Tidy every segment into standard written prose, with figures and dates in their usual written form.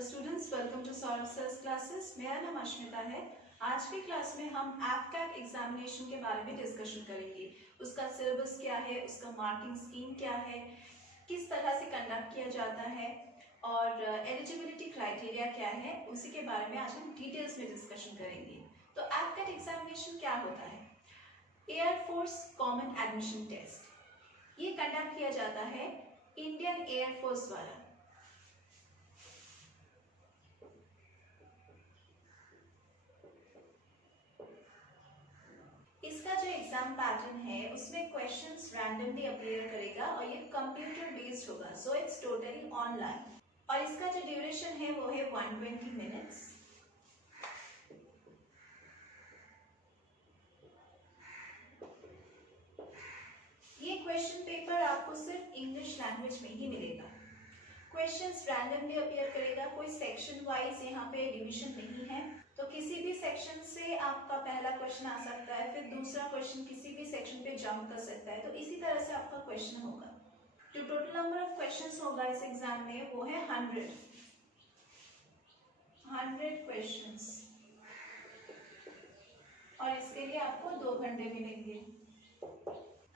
Hello students, welcome to Saurabh sir's classes. मेरा नाम अश्मिता है। आज की क्लास में हम एफकैट एग्जामिनेशन के बारे में डिस्कशन करेंगे। उसका सिलेबस क्या है, उसका मार्किंग स्कीम क्या है, किस तरह से कंडक्ट किया जाता है और एलिजिबिलिटी क्राइटेरिया क्या है, उसी के बारे में आज हम डिटेल्स में डिस्कशन करेंगे। तो एफकैट एग्जामिनेशन क्या होता है? Air force common admission test. ये कंडक्ट किया जाता है इंडियन एयरफोर्स द्वारा। इसका जो एग्जाम पैटर्न है उसमें क्वेश्चंस रैंडमली अपीयर करेगा और ये कंप्यूटर बेस्ड होगा, सो इट्स टोटली ऑनलाइन। और इसका जो ड्यूरेशन है वो है 120 मिनट्स। ये क्वेश्चन पेपर आपको सिर्फ इंग्लिश लैंग्वेज में ही मिलेगा। क्वेश्चंस रैंडमली अपीयर करेगा, कोई सेक्शन वाइज यहाँ पे डिवीजन नहीं है, तो किसी भी सेक्शन से आपका पहला क्वेश्चन आ सकता है, फिर दूसरा क्वेश्चन किसी भी सेक्शन पे जंप कर सकता है, तो इसी तरह से आपका क्वेश्चन होगा। जो टोटल नंबर ऑफ क्वेश्चंस होगा इस एग्जाम में वो है 100 क्वेश्चंस, और इसके लिए आपको 2 घंटे मिलेंगे।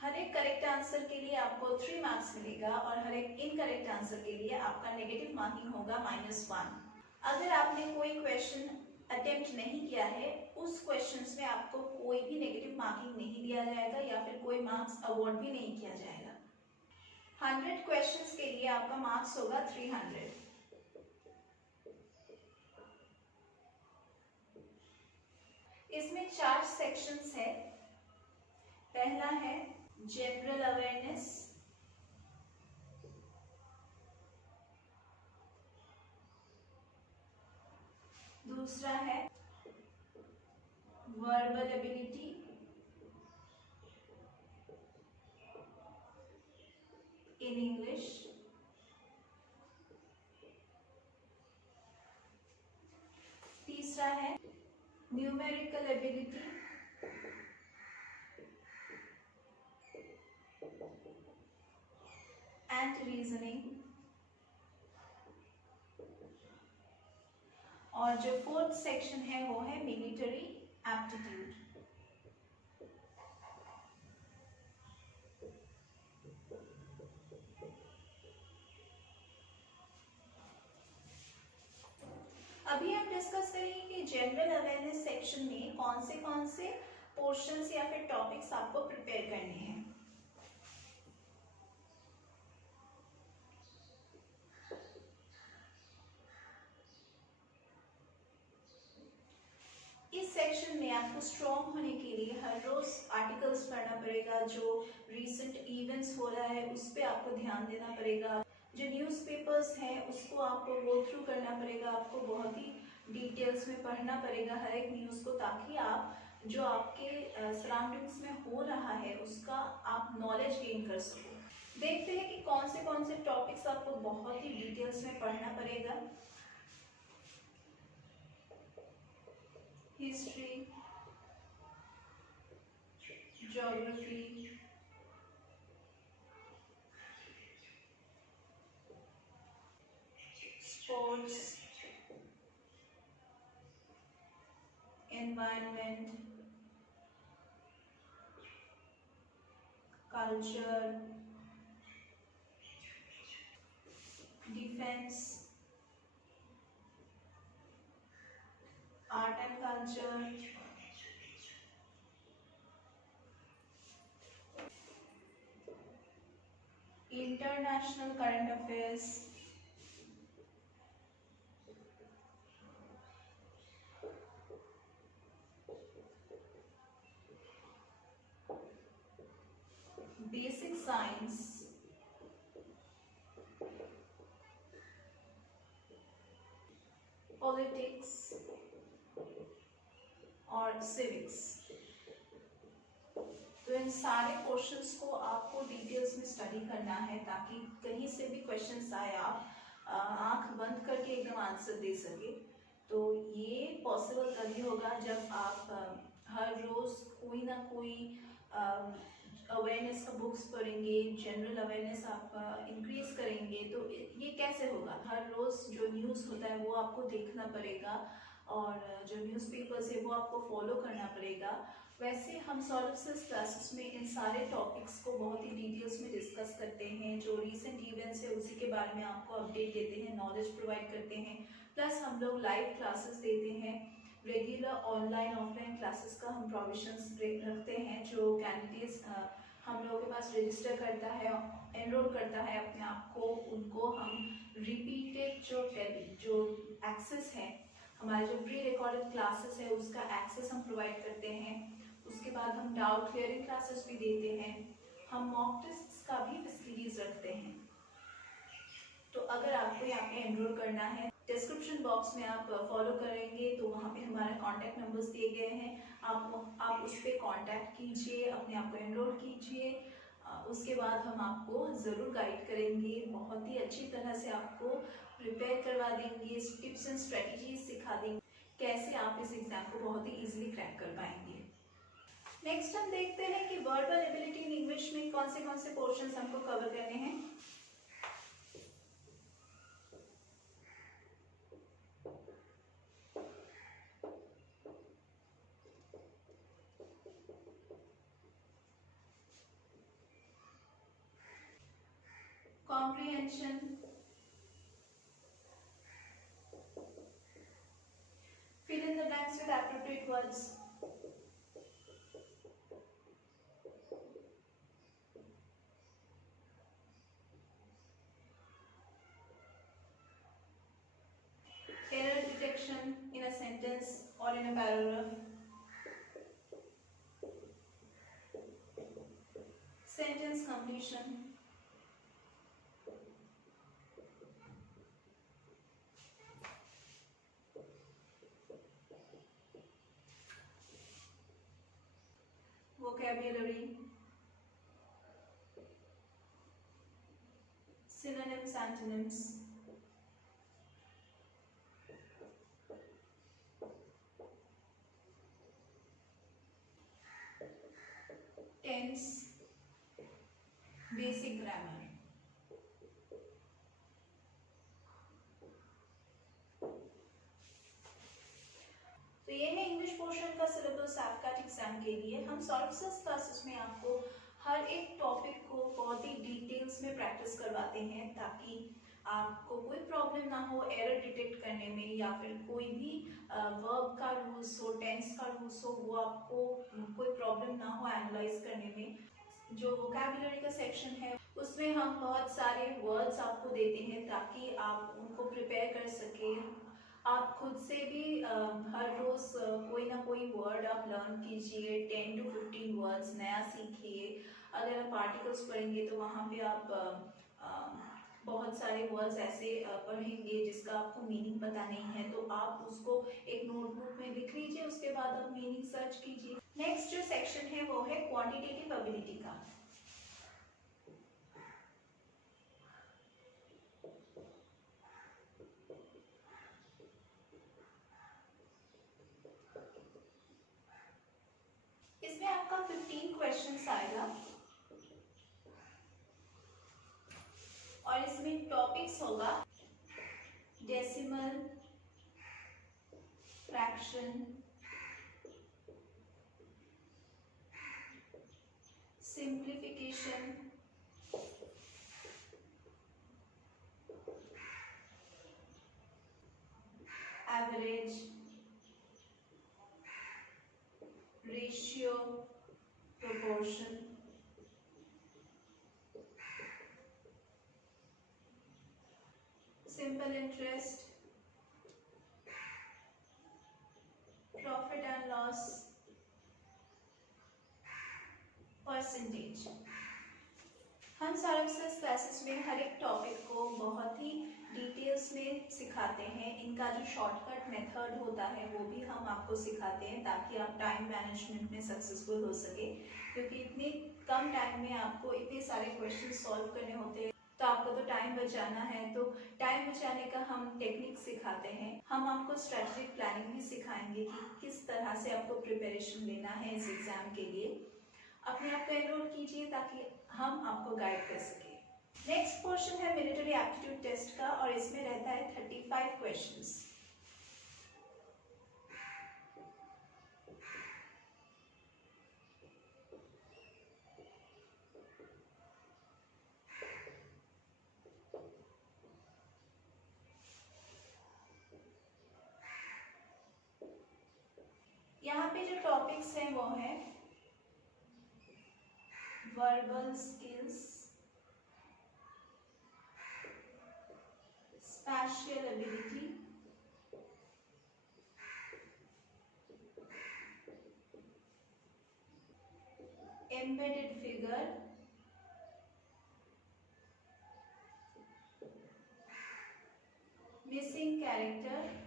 हर एक करेक्ट आंसर के लिए आपको 3 मार्क्स मिलेगा और हर एक इनकरेक्ट आंसर के लिए आपका नेगेटिव मार्किंग होगा -1। अगर आपने कोई क्वेश्चन अटेम्प्ट नहीं किया है, उस क्वेश्चंस में आपको कोई भी नेगेटिव मार्किंग नहीं दिया जाएगा या फिर कोई मार्क्स अवॉर्ड भी नहीं किया जाएगा। 100 क्वेश्चंस के लिए आपका मार्क्स होगा 300। इसमें 4 सेक्शंस है। पहला है जनरल अवेयरनेस, दूसरा है वर्बल एबिलिटी, इन इंग्लिश, तीसरा है न्यूमेरिकल एबिलिटी, एंड रीजनिंग, और जो 4th सेक्शन है वो है मिलिट्री एप्टीट्यूड। अभी हम डिस्कस करेंगे कि जनरल अवेयरनेस सेक्शन में कौन से पोर्शंस या फिर टॉपिक्स आपको प्रिपेयर करने हैं। इस सेक्शन में आपको स्ट्रॉन्ग होने के लिए हर रोज आर्टिकल्स पढ़ना पड़ेगा, जो रीसेंट इवेंट्स हो रहा है उस पर आपको ध्यान देना पड़ेगा, जो न्यूज़पेपर्स हैं उसको आपको गो थ्रू करना पड़ेगा, आपको बहुत ही डिटेल्स में पढ़ना पड़ेगा हर एक न्यूज़ को, ताकि आप जो आपके सराउंडिंग्स में हो रहा है उसका आप नॉलेज गेन कर सको। देखते हैं कि कौन से टॉपिक्स आपको बहुत ही डिटेल्स में पढ़ना पड़ेगा। History, geography, sports, environment, culture, defence, art and culture, international current affairs, basic science, politics और सिविक्स। तो इन सारे क्वेश्चंस को आपको डिटेल्स में स्टडी करना है, ताकि कहीं से भी क्वेश्चंस आए आप आंख बंद करके एकदम आंसर दे सके। तो ये पॉसिबल तभी होगा जब आप हर रोज कोई ना कोई अवेयरनेस का बुक्स पढ़ेंगे, जनरल अवेयरनेस आप इंक्रीज करेंगे। तो ये कैसे होगा? हर रोज जो न्यूज़ होता होता है वो आपको देखना पड़ेगा और जो न्यूज़पेपर्स है वो आपको फॉलो करना पड़ेगा। वैसे हम सॉल्व सेल्स क्लासेस में इन सारे टॉपिक्स को बहुत ही डिटेल्स में डिस्कस करते हैं, जो रीसेंट इवेंट्स है उसी के बारे में आपको अपडेट देते हैं, नॉलेज प्रोवाइड करते हैं। प्लस हम लोग लाइव क्लासेस देते हैं, रेगुलर ऑनलाइन ऑफलाइन क्लासेस का हम प्रोविजंस रखते हैं। जो कैंडिडेट्स हम लोगों के पास रजिस्टर करता है, एनरोल करता है अपने आप को, उनको हम रिपीटेड जो एक्सेस है, हमारे जो प्री रिकॉर्डेड क्लासेस है उसका एक्सेस हम प्रोवाइड करते हैं। उसके बाद हम डाउट क्लियरिंग क्लासेस भी देते हैं, हम मॉक टेस्ट का भी फैसिलिटीज रखते हैं। तो अगर आपको यहाँ पे एनरोल करना है, डिस्क्रिप्शन बॉक्स में आप फॉलो करेंगे तो वहाँ पे हमारे कॉन्टैक्ट नंबर्स दिए गए हैं, आप उस पर कॉन्टैक्ट कीजिए, अपने आप को एनरोल कीजिए। उसके बाद हम आपको ज़रूर गाइड करेंगे, बहुत ही अच्छी तरह से आपको प्रिपेयर करवा देंगे, टिप्स एंड स्ट्रेटजीज सिखा देंगे कैसे आप इस एग्ज़ाम को बहुत ही ईजिली क्रैक कर पाएंगे। नेक्स्ट हम देखते हैं कि वर्बल एबिलिटी इन इंग्लिश में कौन से पोर्शंस हमको कवर करने हैं। Comprehension, fill in the blanks with appropriate words. Error detection in a sentence or in a paragraph. Sentence completion. Vocabulary. Synonyms, antonyms. Tense. Basic grammar. तो ये है English portion का सिलेबस एफकैट एग्जाम के लिए। हम solve sales classes में आपको हर एक टॉपिक को बहुत ही डिटेल्स में प्रैक्टिस करवाते हैं ताकि आपको कोई प्रॉब्लम ना हो एरर डिटेक्ट करने में, या फिर कोई भी वर्ब का रूल्स हो, टेंस का रूल्स हो, वो आपको कोई प्रॉब्लम ना हो एनालाइज करने में। जो वोकैबुलरी का सेक्शन है उसमें हम बहुत सारे वर्ड्स आपको देते हैं ताकि आप उनको प्रिपेयर कर सके। आप खुद से भी हर रोज कोई ना कोई वर्ड आप लर्न कीजिए, 10 to 15 वर्ड्स नया सीखिए। अगर आप आर्टिकल्स पढ़ेंगे तो वहाँ पे आप बहुत सारे वर्ड्स ऐसे पढ़ेंगे जिसका आपको मीनिंग पता नहीं है, तो आप उसको एक नोटबुक में लिख लीजिए, उसके बाद आप मीनिंग सर्च कीजिए। नेक्स्ट जो सेक्शन है वो है क्वांटिटेटिव एबिलिटी का। इसमें आपका 15 क्वेश्चंस आएगा और इसमें टॉपिक्स होगा decimal, fraction, simplification, average, ratio, proportion, simple interest, profit and loss, percentage. हम सॉल्व सेल्स क्लासेस में हर एक टॉपिक को बहुत ही डिटेल्स में सिखाते हैं। इनका जो शॉर्टकट मेथड होता है वो भी हम आपको सिखाते हैं ताकि आप टाइम मैनेजमेंट में सक्सेसफुल हो सके, क्योंकि इतने कम टाइम में आपको इतने सारे क्वेश्चन सॉल्व करने होते हैं, तो आपको तो टाइम बचाना है। तो टाइम बचाने का हम टेक्निक सिखाते हैं। हम आपको स्ट्रेटेजिक प्लानिंग भी सिखाएंगे कि किस तरह से आपको प्रिपरेशन लेना है इस एग्जाम के लिए। अपने आप को एनरोल कीजिए ताकि हम आपको गाइड कर सके। नेक्स्ट क्वेश्चन है मिलिट्री एप्टीट्यूड टेस्ट का और इसमें रहता है 35 क्वेश्चंस। यहाँ पे जो टॉपिक्स हैं वो है verbal skills, spatial ability, embedded figure, missing character,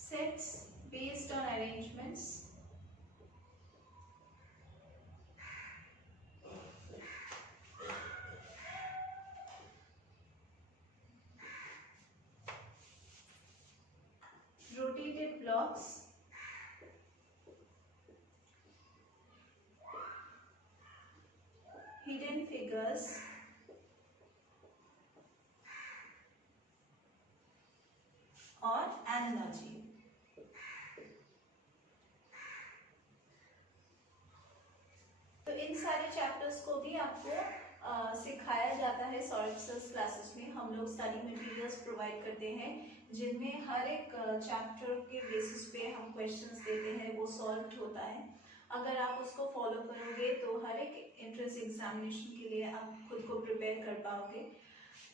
sets based on arrangements, rotated blocks, hidden figures, और एनालॉजी। तो इन सारे चैप्टर्स को भी आपको सिखाया जाता है सॉलिड क्लासेस में। हम लोग स्टडी मटेरियल्स प्रोवाइड करते हैं जिनमें हर एक चैप्टर के बेसिस पे हम क्वेश्चंस देते हैं, वो सॉल्व होता है। अगर आप उसको फॉलो करोगे तो हर एक एंट्रेंस एग्जामिनेशन के लिए आप खुद को प्रिपेयर कर पाओगे।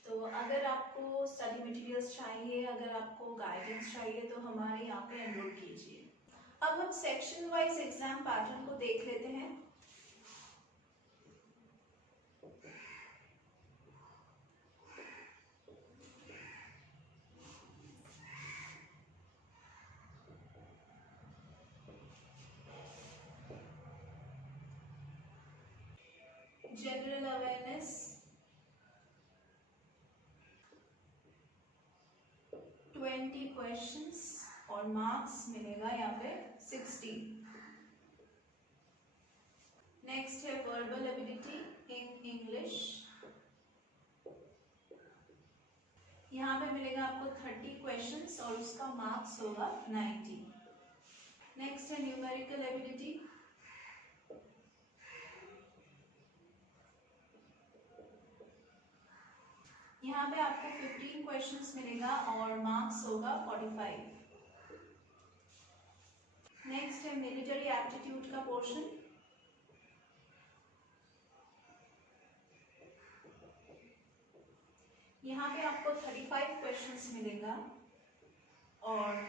तो अगर आपको स्टडी मटेरियल्स चाहिए, अगर आपको गाइडेंस चाहिए तो हमारे यहाँ पे एनरोल कीजिए। अब हम सेक्शन वाइज एग्जाम पैटर्न को देख लेते हैं। जनरल अवेयरनेस, क्वेश्चंस और मार्क्स मिलेगा यहाँ पे 60। नेक्स्ट है वर्बल एबिलिटी इन इंग्लिश, यहाँ पे मिलेगा आपको 30 क्वेश्चंस और उसका मार्क्स होगा 90। नेक्स्ट है न्यूमेरिकल एबिलिटी, यहाँ पे आपको 15 क्वेश्चंस मिलेगा और मार्क्स होगा 45। नेक्स्ट है मिलिट्री एप्टीट्यूड का पोर्शन, यहाँ पे आपको 35 क्वेश्चंस मिलेगा और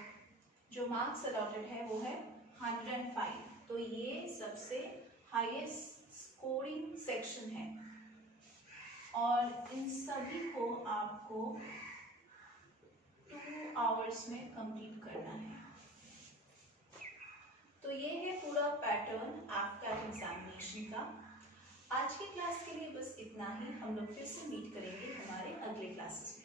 जो मार्क्स अलॉटेड है वो है 105। तो ये सबसे हाईएस्ट स्कोरिंग सेक्शन है और इन सभी को आपको 2 आवर्स में कंप्लीट करना है। तो ये है पूरा पैटर्न एफकैट एग्जामिनेशन का। आज की क्लास के लिए बस इतना ही। हम लोग फिर से मीट करेंगे हमारे अगले क्लासेस में।